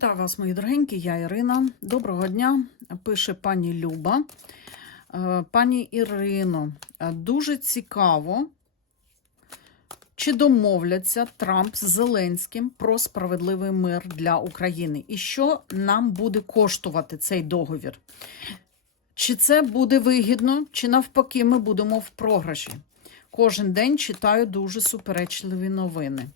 Вітаю вас, мої дорогенькі, я Ірина. Доброго дня, пише пані Люба. Е, Пані Ірино, е, дуже цікаво, чи домовляться Трамп з Зеленським про справедливий мир для України і що нам буде коштувати цей договір? Чи це буде вигідно, чи навпаки, ми будемо в програші? Кожен день читаю дуже суперечливі новини.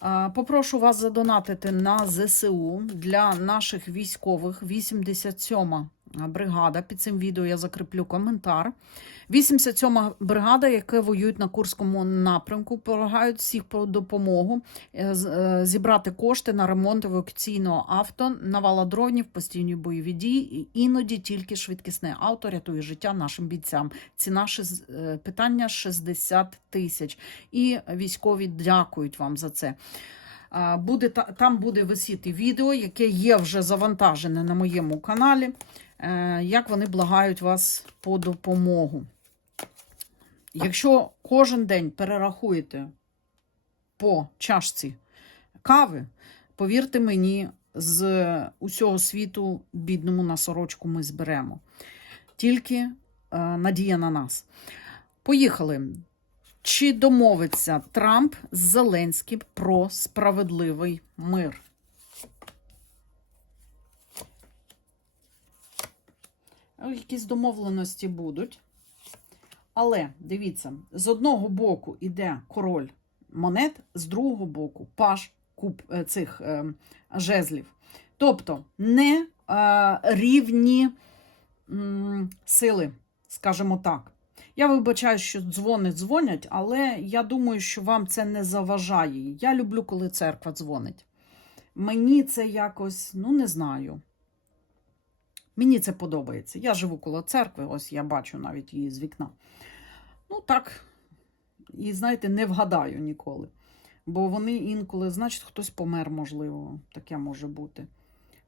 А, Попрошу вас задонатити на ЗСУ для наших військових. 87-ма бригада. Під цим відео я закріплю коментар. 87-ма бригада, яка воюють на Курському напрямку, полагають всіх про допомогу е, е, зібрати кошти на ремонт евакуаційного авто, навала дронів, постійні бойові дії. І іноді тільки швидкісне авто рятує життя нашим бійцям. Ціна е, питання 60 тисяч. І військові дякують вам за це. Буде, та- там буде висіти відео, яке є вже завантажене на моєму каналі, як вони благають вас по допомогу. Якщо кожен день перерахуєте по чашці кави, повірте мені, з усього світу бідному на сорочку ми зберемо. Тільки е, надія на нас. Поїхали. Чи домовиться Трамп з Зеленським про справедливий мир? Якісь домовленості будуть. Але дивіться, з одного боку йде король монет, з другого боку паш куб е, цих е, жезлів. Тобто не е, рівні м, сили, скажімо так. Я вибачаю, що дзвони дзвонять, але я думаю, що вам це не заважає. Я люблю, коли церква дзвонить. Мені це якось, ну не знаю. Мені це подобається. Я живу коло церкви, ось я бачу навіть її з вікна. Ну так, і знаєте, не вгадаю ніколи. Бо вони інколи, значить, хтось помер, можливо, таке може бути.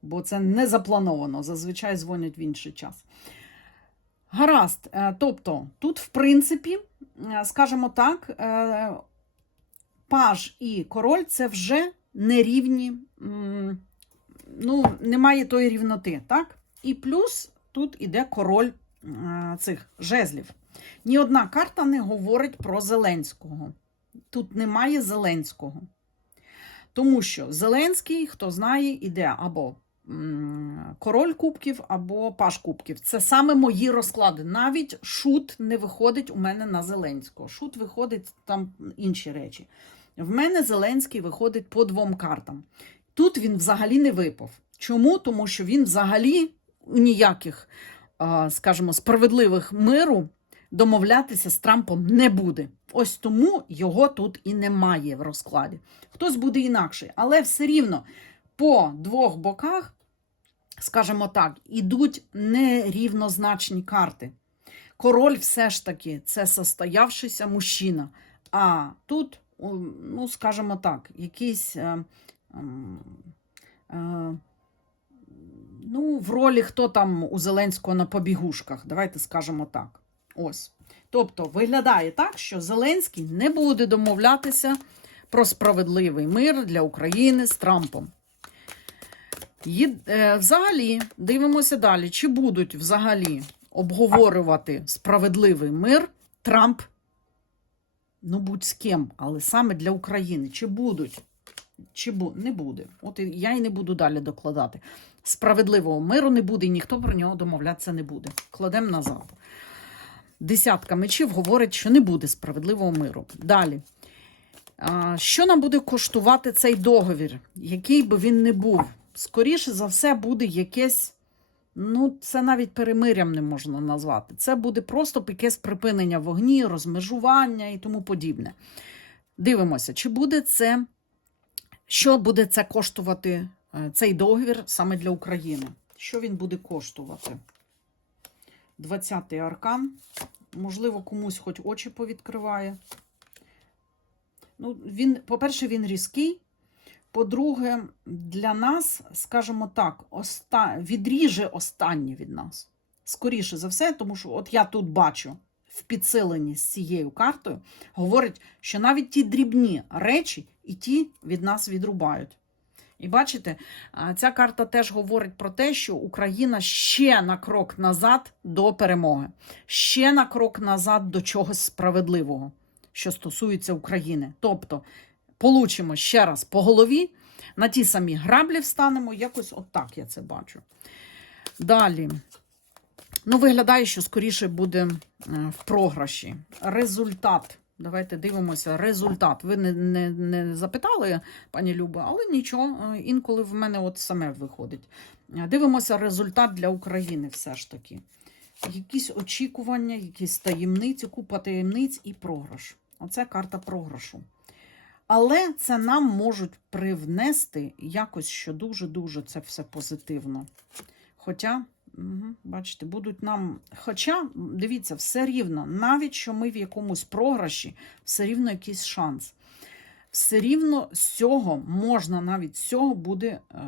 Бо це не заплановано, зазвичай дзвонять в інший час. Гаразд, е, тобто, тут, в принципі, е, скажімо так, е, паж і король це вже нерівні, ну, немає тої рівноти, так? І плюс тут іде король цих жезлів. Ні одна карта не говорить про Зеленського. Тут немає Зеленського. Тому що Зеленський, хто знає, іде або король кубків, або паш кубків. Це саме мої розклади. Навіть шут не виходить у мене на Зеленського. Шут виходить там інші речі. В мене Зеленський виходить по двом картам. Тут він взагалі не випав. Чому? Тому що він взагалі ніяких, скажімо, справедливих миру домовлятися з Трампом не буде. Ось тому його тут і немає в розкладі. Хтось буде інакший, але все рівно по двох боках, скажімо так, ідуть нерівнозначні карти. Король все ж таки це состоявшийся мужчина. А тут, ну, скажімо так, якийсь. е, е, Ну, в ролі хто там у Зеленського на побігушках, давайте скажемо так. Ось. Тобто виглядає так, що Зеленський не буде домовлятися про справедливий мир для України з Трампом. Е, Взагалі, дивимося далі, чи будуть взагалі обговорювати справедливий мир Трамп, ну будь з ким, але саме для України. Чи будуть? Чи бу... не буде? От я і не буду далі докладати. Справедливого миру не буде, і ніхто про нього домовлятися не буде. Кладемо назад. Десятка мечів говорить, що не буде справедливого миру. Далі. Що нам буде коштувати цей договір, який би він не був? Скоріше за все, буде якесь, ну, це навіть перемирям не можна назвати. Це буде просто якесь припинення вогні, розмежування і тому подібне. Дивимося, чи буде це, що буде це коштувати, цей договір саме для України? Що він буде коштувати? 20-й аркан. Можливо, комусь хоч очі повідкриває. Ну, він, по-перше, він різкий. По-друге, для нас, скажімо так, оста... відріже останнє від нас. Скоріше за все, тому що от я тут бачу в підсиленні з цією картою, говорить, що навіть ті дрібні речі і ті від нас відрубають. І бачите, ця карта теж говорить про те, що Україна ще на крок назад до перемоги, ще на крок назад до чогось справедливого, що стосується України. Тобто, получимо ще раз по голові, на ті самі граблі встанемо, якось отак я це бачу. Далі. Ну, виглядає, що скоріше буде е, в програші. Результат. Давайте дивимося. Результат. Ви не, не, не запитали, пані Люба, але нічого, е, інколи в мене от саме виходить. Е, Дивимося результат для України все ж таки. Якісь очікування, якісь таємниці, купа таємниць і програш. Оце карта програшу. Але це нам можуть привнести якось, що дуже-дуже це все позитивно. Хоча, угу, бачите, будуть нам. Хоча, дивіться, все рівно, навіть що ми в якомусь програші, все рівно якийсь шанс. Все рівно з цього можна навіть з цього буде е,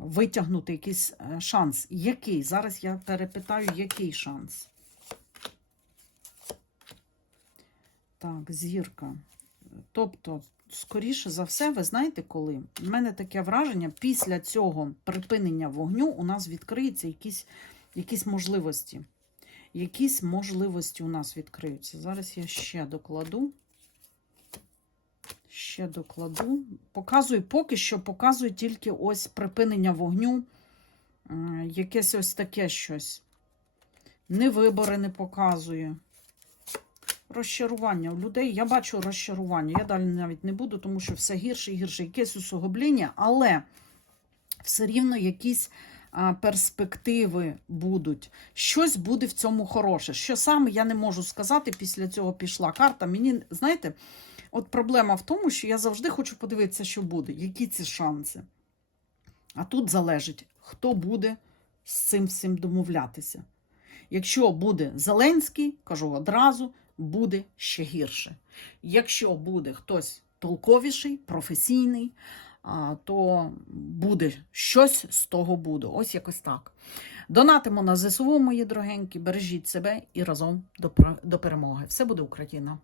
витягнути якийсь е, шанс. Який? Зараз я перепитаю, який шанс. Так, зірка. Тобто, скоріше за все, ви знаєте коли? У мене таке враження, після цього припинення вогню у нас відкриються якісь, якісь можливості. Якісь можливості у нас відкриються. Зараз я ще докладу. Ще докладу. Показую, поки що показую тільки ось припинення вогню. Якесь ось таке щось. Не вибори не показує. Розчарування у людей. Я бачу розчарування. Я далі навіть не буду, тому що все гірше і гірше. Якесь усугубління, але все рівно якісь а, перспективи будуть. Щось буде в цьому хороше. Що саме я не можу сказати. Після цього пішла карта. Мені, знаєте, от проблема в тому, що я завжди хочу подивитися, що буде, які ці шанси. А тут залежить, хто буде з цим всім домовлятися. Якщо буде Зеленський, кажу одразу, буде ще гірше. Якщо буде хтось толковіший, професійний, то буде щось з того буде. Ось якось так. Донатимо на ЗСУ, мої дорогенькі, бережіть себе і разом до перемоги. Все буде Україна!